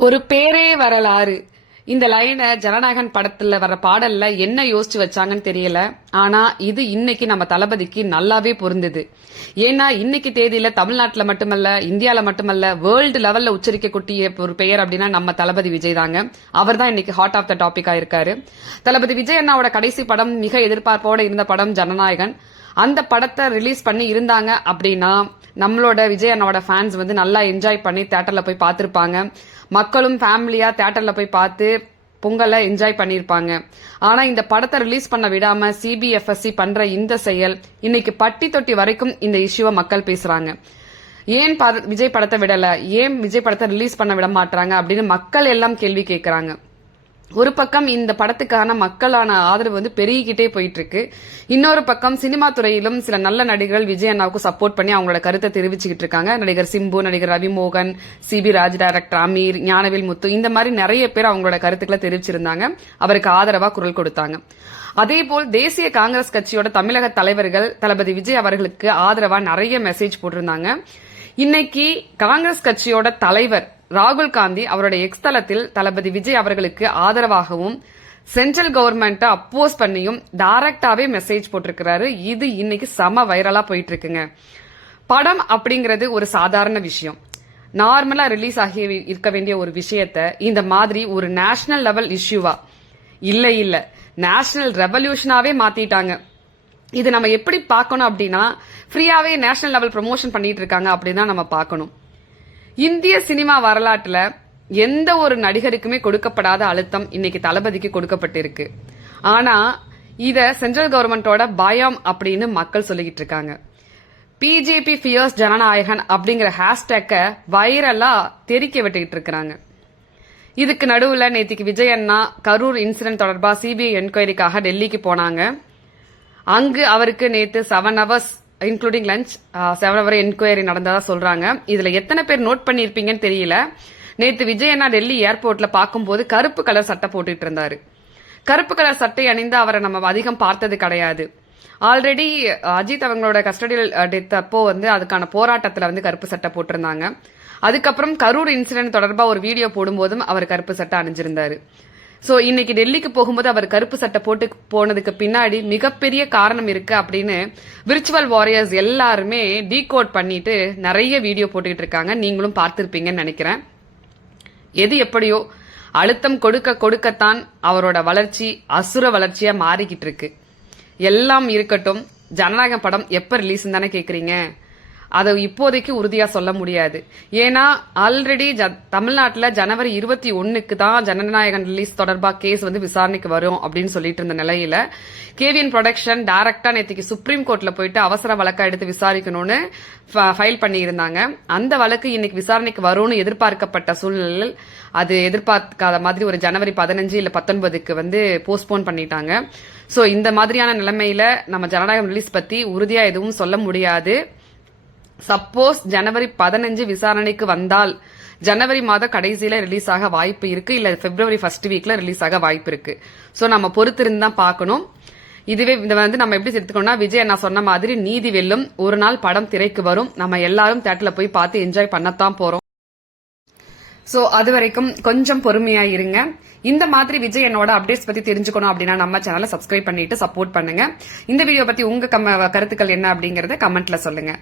ஒரு பேரே வரலாறு. இந்த லைனை ஜனநாயகன் படத்துல வர பாடல்ல என்ன யோசிச்சு வச்சாங்கன்னு தெரியல. ஆனா இது இன்னைக்கு நம்ம தளபதிக்கு நல்லாவே பொருந்தது. ஏன்னா இன்னைக்கு தேதியில தமிழ்நாட்டுல மட்டுமல்ல, இந்தியால மட்டுமல்ல, வேர்ல்டு லெவல்ல உச்சரிக்க கூட்டிய ஒரு பெயர் அப்படின்னா நம்ம தளபதி விஜய் தாங்க. அவர் தான் இன்னைக்கு ஹாட் ஆஃப் த டாபிக்கா இருக்காரு. தளபதி விஜய் அண்ணாவோட கடைசி படம், மிக எதிர்பார்ப்போட இருந்த படம் ஜனநாயகன். அந்த படத்தை ரிலீஸ் பண்ணி இருந்தாங்க அப்படின்னா நம்மளோட விஜய் அண்ணாவோட ஃபேன்ஸ் வந்து நல்லா என்ஜாய் பண்ணி தியேட்டர்ல போய் பார்த்திருப்பாங்க. மக்களும் ஃபேமிலியா தியேட்டர்ல போய் பார்த்து பொங்கலை என்ஜாய் பண்ணிருப்பாங்க. ஆனா இந்த படத்தை ரிலீஸ் பண்ண விடாம சிபிஎஃப்எஸ்சி பண்ற இந்த செயல் இன்னைக்கு பட்டி தொட்டி வரைக்கும் இந்த இஷ்யூவை மக்கள் பேசுறாங்க. ஏன் விஜய் படத்தை விடல, ஏன் விஜய் படத்தை ரிலீஸ் பண்ண விட மாட்டாங்க அப்படின்னு மக்கள் எல்லாம் கேள்வி கேட்கறாங்க. ஒரு பக்கம் இந்த படத்துக்கான மக்களான ஆதரவு வந்து பெருகிக்கிட்டே போயிட்டு இருக்கு. இன்னொரு பக்கம் சினிமா துறையிலும் சில நல்ல நடிகர்கள் விஜய் அண்ணாவுக்கு சப்போர்ட் பண்ணி அவங்களோட கருத்தை தெரிவிச்சுக்கிட்டு இருக்காங்க. நடிகர் சிம்பு, நடிகர் ரவிமோகன், சிபி ராஜ், டைரக்டர் அமீர், ஞானவேல் முத்து, இந்த மாதிரி நிறைய பேர் அவங்களோட கருத்துக்களை தெரிவிச்சிருந்தாங்க. அவருக்கு ஆதரவா குரல் கொடுத்தாங்க. அதேபோல் தேசிய காங்கிரஸ் கட்சியோட தமிழக தலைவர்கள் தளபதி விஜய் அவர்களுக்கு ஆதரவா நிறைய மெசேஜ் போட்டிருந்தாங்க. இன்னைக்கு காங்கிரஸ் கட்சியோட தலைவர் ராகுல் காந்தி அவருடைய எக்ஸ் தளத்தில் தளபதி விஜய் அவர்களுக்கு ஆதரவாகவும் சென்ட்ரல் கவர்மெண்ட் அப்போஸ் பண்ணியும் டைரக்டாவே மெசேஜ் போட்டிருக்கிறாரு. இது இன்னைக்கு செம வைரலா போயிட்டு இருக்குங்க. படம் அப்படிங்கிறது ஒரு சாதாரண விஷயம். நார்மலா ரிலீஸ் ஆகி இருக்க வேண்டிய ஒரு விஷயத்த இந்த மாதிரி ஒரு நேஷனல் லெவல் இஷ்யூவா இல்ல நேஷனல் ரெவல்யூஷனாவே மாத்திட்டாங்க. இது நம்ம எப்படி பார்க்கணும் அப்படின்னா, ஃப்ரீயாவே நேஷனல் லெவல் ப்ரமோஷன் பண்ணிட்டு இருக்காங்க அப்படின்னு நம்ம பார்க்கணும். இந்திய சினிமா வரலாற்றுல எந்த ஒரு நடிகருக்குமே கொடுக்கப்படாத அழுத்தம் இன்னைக்கு தளபதிக்கு கொடுக்கப்பட்டிருக்கு. ஆனா இத சென்ட்ரல் கவர்மெண்டோட பயம் அப்படின்னு மக்கள் சொல்லிக்கிட்டு இருக்காங்க. பிஜேபி ஃபியர்ஸ் ஜனநாயகன் அப்படிங்கிற ஹேஷ்டேக்க வைரலா தெரிக்க விட்டுக்கிட்டு இருக்காங்க. இதுக்கு நடுவுல நேத்திக்கு விஜய் அண்ணா கரூர் இன்சிடென்ட் தொடர்பா சிபிஐ என்கொயரிக்காக டெல்லிக்கு போனாங்க. அங்கு அவருக்கு நேத்து 7 hours including lunch 7 hour enquiry நடந்ததா சொல்றாங்க. இதுல எத்தனை பேர் நோட் பண்ணிருப்பீங்கன்னு தெரியல. நேத்து விஜய் அண்ணா டெல்லி ஏர்போர்ட்ல பார்க்கும்போது கருப்பு கலர் சட்டை போட்டுட்டு இருந்தாரு. கருப்பு கலர் சட்டை அணிந்து அவரை நம்ம அதிகம் பார்த்தது கிடையாது. ஆல்ரெடி அஜித் அவங்களோட கஸ்டடியல் டெத் அப்போ வந்து அதுக்கான போராட்டத்துல வந்து கருப்பு சட்டை போட்டிருந்தாங்க. அதுக்கப்புறம் கரூர் இன்சிடென்ட் தொடர்பா ஒரு வீடியோ போடும்போதும் அவர் கருப்பு சட்டை அணிஞ்சிருந்தாரு. சோ இன்னைக்கு டெல்லிக்கு போகும்போது அவர் கருப்பு சட்டை போட்டு போனதுக்கு பின்னாடி மிகப்பெரிய காரணம் இருக்கு அப்படின்னு விர்ச்சுவல் வாரியர்ஸ் எல்லாருமே டீகோட் பண்ணிட்டு நிறைய வீடியோ போட்டுக்கிட்டு இருக்காங்க. நீங்களும் பார்த்திருப்பீங்கன்னு நினைக்கிறேன். எது எப்படியோ அழுத்தம் கொடுக்க கொடுக்கத்தான் அவரோட வளர்ச்சி அசுர வளர்ச்சியா மாறிக்கிட்டு இருக்கு. எல்லாம் இருக்கட்டும், ஜனநாயகம் படம் எப்ப ரிலீஸ் தானே கேக்குறீங்க. அதை இப்போதைக்கு உறுதியா சொல்ல முடியாது. ஏன்னா ஆல்ரெடி தமிழ்நாட்டுல ஜனவரி 21க்கு தான் ஜனநாயகன் ரிலீஸ் தொடர்பா கேஸ் வந்து விசாரணைக்கு வரும் அப்படின்னு சொல்லிட்டு இருந்த நிலையில கேவிஎன் ப்ரொடக்ஷன் டைரக்டா நேற்றுக்கு சுப்ரீம் கோர்ட்ல போயிட்டு அவசர வழக்கா எடுத்து விசாரிக்கணும்னு ஃபைல் பண்ணி இருந்தாங்க. அந்த வழக்கு இன்னைக்கு விசாரணைக்கு வரும்னு எதிர்பார்க்கப்பட்ட சூழ்நிலையில் அது எதிர்பார்க்காத மாதிரி ஒரு ஜனவரி 15 இல்ல 19க்கு வந்து போஸ்ட்போன் பண்ணிட்டாங்க. சோ இந்த மாதிரியான நிலைமையில நம்ம ஜனநாயகம் ரிலீஸ் பத்தி உறுதியா எதுவும் சொல்ல முடியாது. சப்போஸ் ஜனவரி 15 விசாரணைக்கு வந்தால் ஜனவரி மாத கடைசியில ரிலீஸ் ஆக வாய்ப்பு இருக்கு, இல்ல பிப்ரவரி ஃபர்ஸ்ட் வீக்ல ரிலீஸ் ஆக வாய்ப்பு இருக்கு. சோ நம்ம பொறுத்திருந்து தான் பார்க்கணும். இதுவே இதை வந்து நம்ம எப்படி எடுத்துக்கணும்னா, விஜய் நான் சொன்ன மாதிரி நீதி வெல்லும். ஒரு நாள் படம் திரைக்கு வரும். நம்ம எல்லாரும் தியேட்டர்ல போய் பார்த்து என்ஜாய் பண்ணத்தான் போறோம். சோ அது வரைக்கும் கொஞ்சம் பொறுமையா இருங்க. இந்த மாதிரி விஜய் என்னோட அப்டேட்ஸ் பத்தி தெரிஞ்சுக்கணும் அப்படின்னா நம்ம சேனலை சப்ஸ்கிரைப் பண்ணிட்டு சப்போர்ட் பண்ணுங்க. இந்த வீடியோ பத்தி உங்க கருத்துக்கள் என்ன அப்படிங்கறத கமெண்ட்ல சொல்லுங்க.